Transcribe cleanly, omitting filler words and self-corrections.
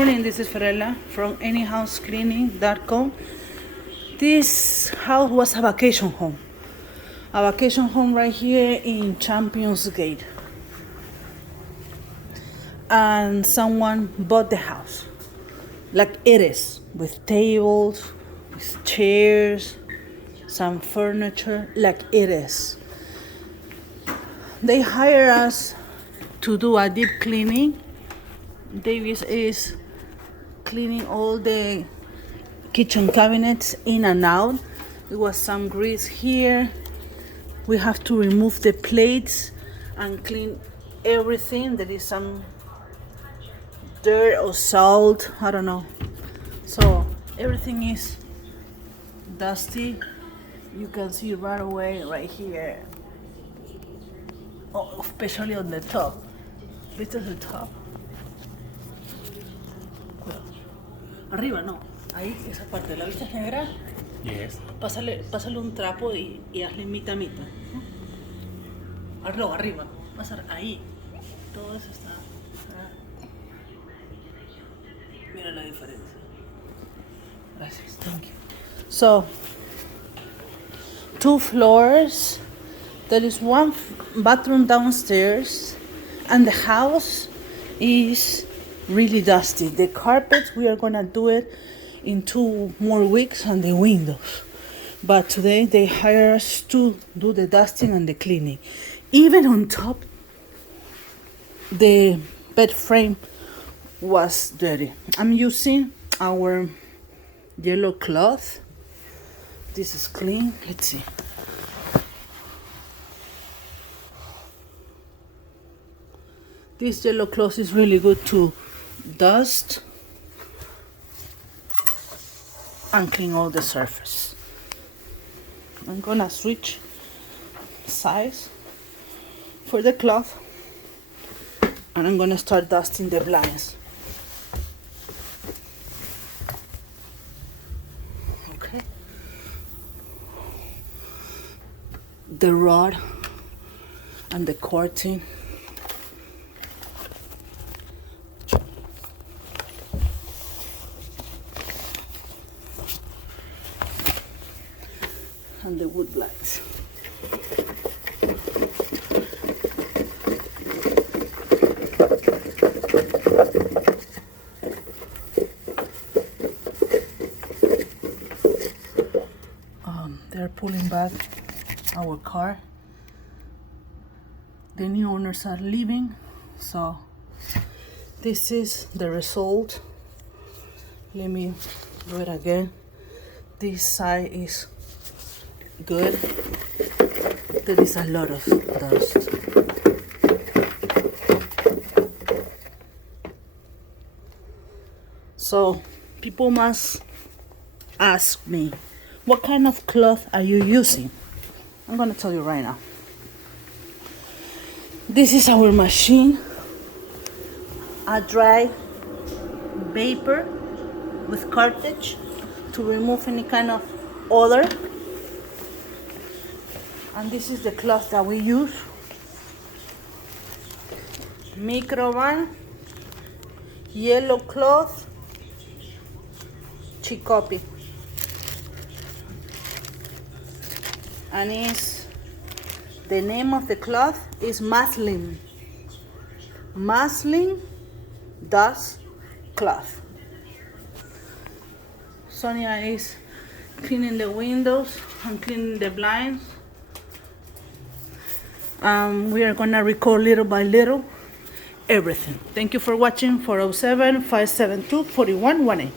Morning, this is Ferella from anyhousecleaning.com. This house was a vacation home. A vacation home right here in Champions Gate. And someone bought the house like it is, with tables, with chairs, some furniture, like it is. They hire us to do a deep cleaning. Davis is cleaning all the kitchen cabinets in and out. There was some grease here. We have to remove the plates and clean everything. There is some dirt or salt, I don't know. So everything is dusty. You can see right away right here. Oh, especially on the top. This is the top. Arriba, no. Ahí, esa parte. ¿La vista es negra? Yes. Pásale un trapo y hazle mitad mitad. ¿No? Arriba. Pasar ahí. Todo eso está. Mira la diferencia. Gracias. Thank you. So, 2 floors. There is 1 bathroom downstairs, and the house is really dusty. The carpets, we are gonna do it in 2 more weeks, and the windows. But today they hire us to do the dusting and the cleaning. Even on top, the bed frame was dirty. I'm using our yellow cloth. This is clean. Let's see. This yellow cloth is really good to dust and clean all the surface. I'm gonna switch size for the cloth, and I'm gonna start dusting the blinds. Okay. The rod and the curtain. And the wood blinds. They're pulling back our car. The new owners are leaving, so this is the result. Let me do it again. This side is good. There is a lot of dust. So people must ask me, what kind of cloth are you using? I'm gonna tell you right now. This is our machine, a dry vapor with cartridge to remove any kind of odor. And this is the cloth that we use. Microban, yellow cloth, Chicopi. And the name of the cloth is Muslin. Muslin dust cloth. Sonia is cleaning the windows and cleaning the blinds. We are gonna record little by little everything. Thank you for watching. 407-572-4118.